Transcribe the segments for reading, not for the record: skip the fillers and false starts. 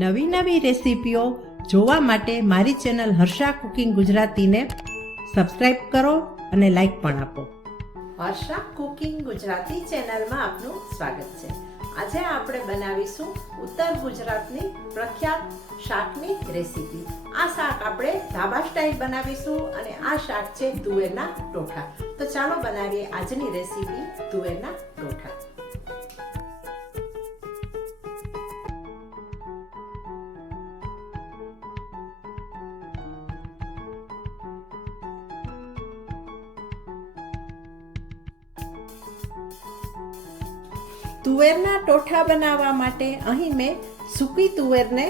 નવી નવી રેસીપીઓ જોવા માટે મારી ચેનલ હર્ષા કુકિંગ ગુજરાતીને સબસ્ક્રાઇબ કરો અને લાઈક પણ આપો. હર્ષા કુકિંગ ગુજરાતી ચેનલમાં આપનું સ્વાગત છે. આજે આપણે બનાવીશું ઉત્તર ગુજરાતની પ્રખ્યાત શાકની રેસીપી. આ શાક આપણે ધાબા સ્ટાઇલ બનાવીશું અને આ શાક છે તુવેરના ટોઠા. તો ચાલો બનાવીએ આજની રેસીપી તુવેરના ટોઠા. તુવેરના ટોઠા બનાવવા માટે અહીં મેં સૂકી તુવેરને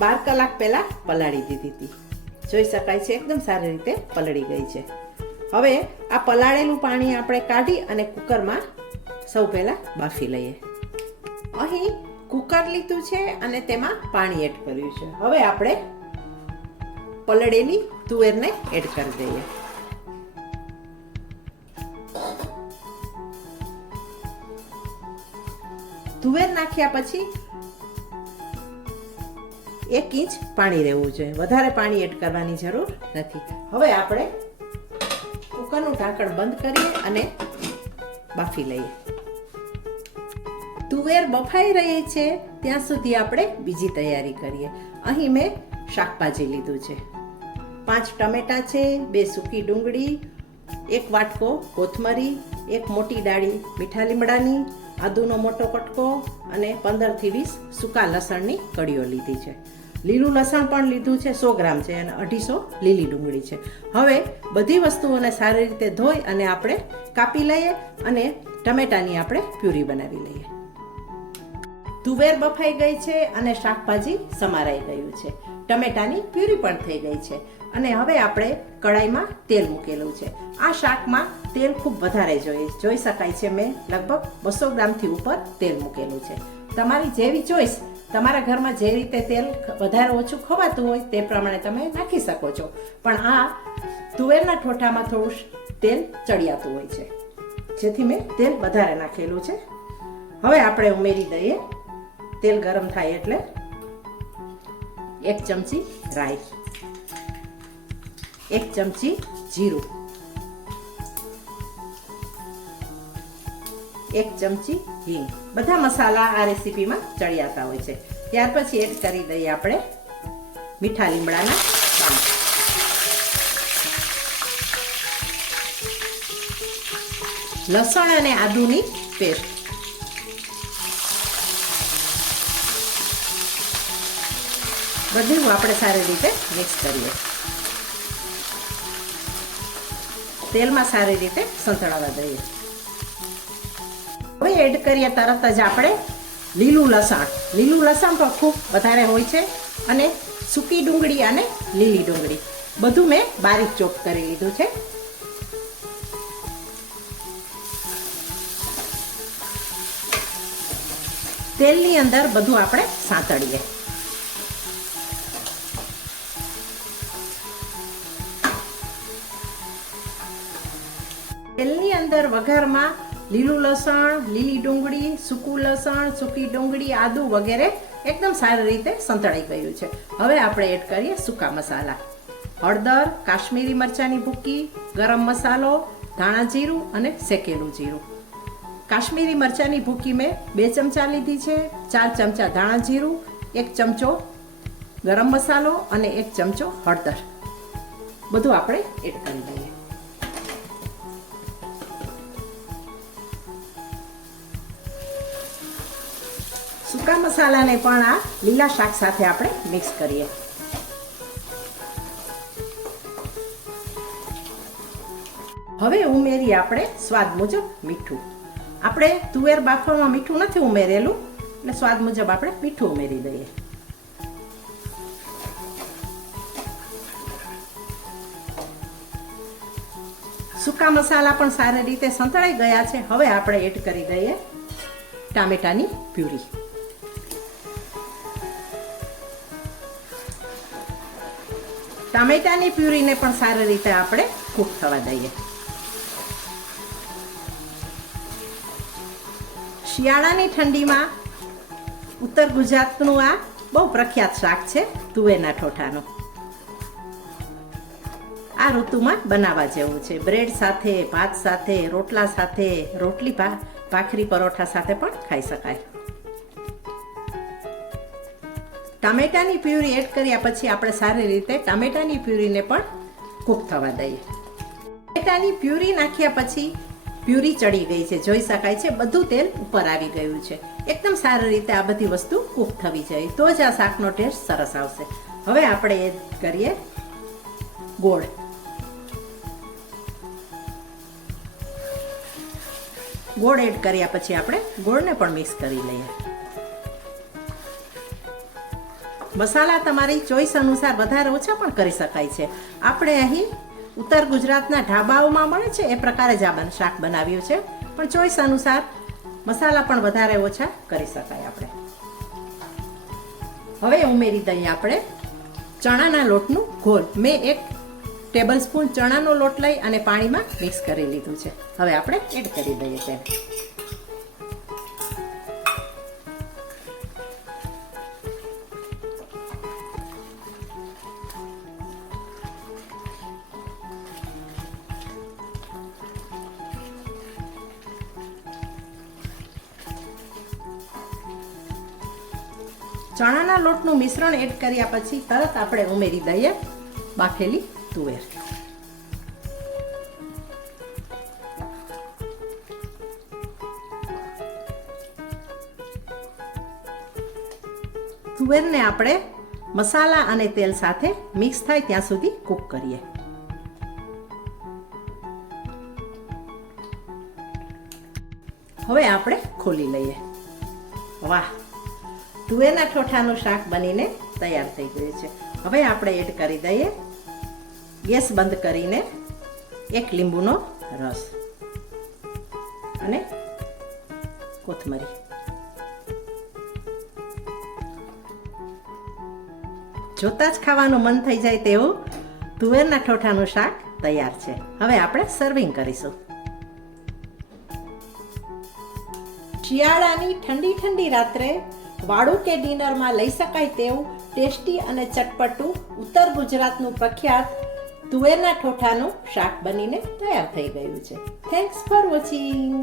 12 કલાક પહેલાં પલાળી દીધી હતી. જોઈ શકાય છે એકદમ સારી રીતે પલળી ગઈ છે. હવે આ પલાળેલું પાણી આપણે કાઢી અને કુકરમાં સૌ પહેલાં બાફી લઈએ. અહીં કુકર લીધું છે અને તેમાં પાણી એડ કર્યું છે. હવે આપણે પલળેલી તુવેરને એડ કરી દઈએ. તુવેર નાખ્યા પછી 1 ઇંચ પાણી રહેવું જોઈએ. વધારે પાણી એડ કરવાની જરૂર નથી. હવે આપણે કુકરનું ઢાંકણ બંધ કરીએ અને બાફી લઈએ. તુવેર બફાઈ રહી છે ત્યાં સુધી આપણે બીજી તૈયારી કરીએ. અહીં મેં શાકભાજી લીધું છે. 5 ટમેટા છે, 2 સૂકી ડુંગળી, 1 વાટકો કોથમરી, 1 મોટી ડાળી મીઠા લીમડાની, આદુનો મોટો કટકો અને 15 થી 20 સૂકા લસણની કળીઓ લીધી છે. લીલું લસણ પણ લીધું છે, 100 ગ્રામ છે અને 250 લીલી ડુંગળી છે. હવે બધી વસ્તુઓને સારી રીતે ધોઈ અને આપણે કાપી લઈએ અને ટમેટાની આપણે પ્યુરી બનાવી લઈએ. તુવેર બફાઈ ગઈ છે અને શાકભાજી સમારાઈ ગયું છે. ટમેટાની પ્યુરી પણ થઈ ગઈ છે અને હવે આપણે કડાઈમાં તેલ મૂકેલું છે. આ શાકમાં તેલ ખૂબ વધારે જોઈએ. જોઈ શકાય છે મેં લગભગ 200 ગ્રામથી ઉપર તેલ મૂકેલું છે. તમારી જેવી ચોઈસ, તમારા ઘરમાં જે રીતે તેલ વધારે ઓછું ખવાતું હોય તે પ્રમાણે તમે નાખી શકો છો. પણ આ તુવેરના ઠોઠામાં થોડું તેલ ચડિયાતું હોય છે, જેથી મેં તેલ વધારે નાખેલું છે. હવે આપણે ઉમેરી દઈએ. તેલ ગરમ થાય એટલે 1 ચમચી રાઈ, 1 ચમચી જીરું, 1 ચમચી હિંગ. બધા મસાલા આ રેસીપીમાં ચડિયાતા હોય છે. ત્યાર પછી એડ કરી દઈએ આપણે મીઠા લીમડાના પાન, લસણ અને આદુની પેસ્ટ, બધું આપણે સારી રીતે મિક્સ કરીએ. તેલમાં સારી રીતે સંતળાવા દઈએ. હવે એડ કરીએ તરત જ આપણે લીલું લસણ. લીલું લસણ તો ખૂબ વધારે હોય છે અને સૂકી ડુંગળી અને લીલી ડુંગળી બધું મેં બારીક ચોપ કરી લીધું છે. તેલની અંદર બધું આપણે સાંતળીએ. તેલની અંદર વઘારમાં લીલું લસણ, લીલી ડુંગળી, સૂકું લસણ, સૂકી ડુંગળી, આદુ વગેરે એકદમ સારી રીતે સંતળાઈ ગયું છે. હવે આપણે એડ કરીએ સૂકા મસાલા. હળદર, કાશ્મીરી મરચાંની ભૂકી, ગરમ મસાલો, ધાણા જીરું અને શેકેલું જીરું. કાશ્મીરી મરચાંની ભૂકી મેં 2 ચમચા લીધી છે, 4 ચમચા ધાણા જીરું, 1 ચમચો ગરમ મસાલો અને 1 ચમચો હળદર. બધું આપણે એડ કરી દઈએ. સૂકા મસાલાને પણ આ લીલા શાક સાથે આપણે મિક્સ કરીએ. હવે ઉમેરીએ આપણે સ્વાદ મુજબ મીઠું. આપણે તુવેર બાફવામાં મીઠું નથી ઉમેરેલું એટલે સ્વાદ મુજબ આપણે મીઠું ઉમેરી દઈએ. સૂકા મસાલા પણ સારી રીતે સંતળાઈ ગયા છે. હવે આપણે એડ કરી દઈએ ટામેટાની પ્યુરી. ટામેટાની પ્યુરીને પણ સારી રીતે આપણે કૂક થવા દઈએ. શિયાળાની ઠંડીમાં ઉત્તર ગુજરાતનું આ બહુ પ્રખ્યાત શાક છે તુવેરના ઠોઠાનું. આ ઋતુમાં બનાવવા જેવું છે. બ્રેડ સાથે, ભાત સાથે, રોટલા સાથે, રોટલી ભાખરી પરોઠા સાથે પણ ખાઈ શકાય. ટામેટાની પ્યુરી એડ કર્યા પછી આપણે સારી રીતે ટામેટાની પ્યુરીને પણ કૂક થવા દઈએ. ટામેટાની પ્યુરી નાખ્યા પછી પ્યુરી ચડી ગઈ છે, જોઈ શકાય છે. બધું તેલ ઉપર આવી ગયું છે. એકદમ સારી રીતે આ બધી વસ્તુ કૂક થવી જોઈએ, તો જ આ શાકનો ટેસ્ટ સરસ આવશે. હવે આપણે એડ કરીએ ગોળ. ગોળ એડ કર્યા પછી આપણે ગોળને પણ મિક્સ કરી લઈએ. મસાલા તમારી ચોઈસ અનુસાર વધારે ઓછા પણ કરી શકાય છે. આપણે અહીં ઉત્તર ગુજરાતના ઢાબાઓમાં મળે છે એ પ્રકારે જ આ શાક બનાવ્યું છે, પણ ચોઈસ અનુસાર મસાલા પણ વધારે ઓછા કરી શકાય આપણે. હવે ઉમેરી દઈએ આપણે ચણાના લોટનું ઘોલ. મેં 1 ટેબલ સ્પૂન ચણાનો લોટ લઈ અને પાણીમાં મિક્સ કરી લીધું છે. હવે આપણે એડ કરી દઈએ તેમ. ચણાના લોટનું મિશ્રણ એડ કર્યા પછી તરત આપણે ઉમેરી દઈએ બાફેલી તુવેર. તુવેરને આપણે મસાલા અને તેલ સાથે મિક્સ થાય ત્યાં સુધી કૂક કરીએ. હવે આપણે ખોલી લઈએ. વાહ, તુવેરના ઠોઠાનું શાક બનીને તૈયાર થઈ ગયું છે. હવે આપણે એડ કરી દઈએ ગેસ બંધ કરીને 1 લીંબુનો રસ અને કોથમરી. જોતા જ ખાવાનું મન થઈ જાય તેવું તુવેરના ઠોઠાનું શાક તૈયાર છે. હવે આપણે સર્વિંગ કરીશું. શિયાળાની ઠંડી ઠંડી રાત્રે વાળું કે ડિનરમાં લઈ શકાય તેવું ટેસ્ટી અને ચટપટું ઉત્તર ગુજરાતનું પ્રખ્યાત તુવેરના ઠોઠાનું શાક બનીને તૈયાર થઈ ગયું છે. Thanks for watching.